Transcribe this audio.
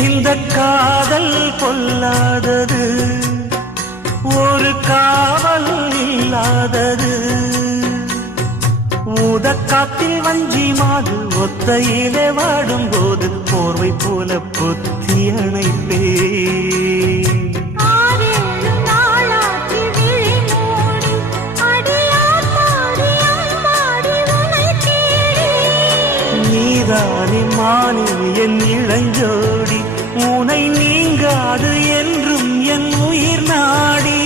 இந்த காதல் பொல்லாதது, ஒரு காவல் இல்லாதது. ஊதக்காத்தில் வஞ்சி மாது ஒத்தையிலே வாடும் போது போர்வை போல பொத்தி அணைப்பே. நீதானே மானி என் இளஞ்சோடி, உனை நீங்காது என்றும் என் உயிர் நாடி.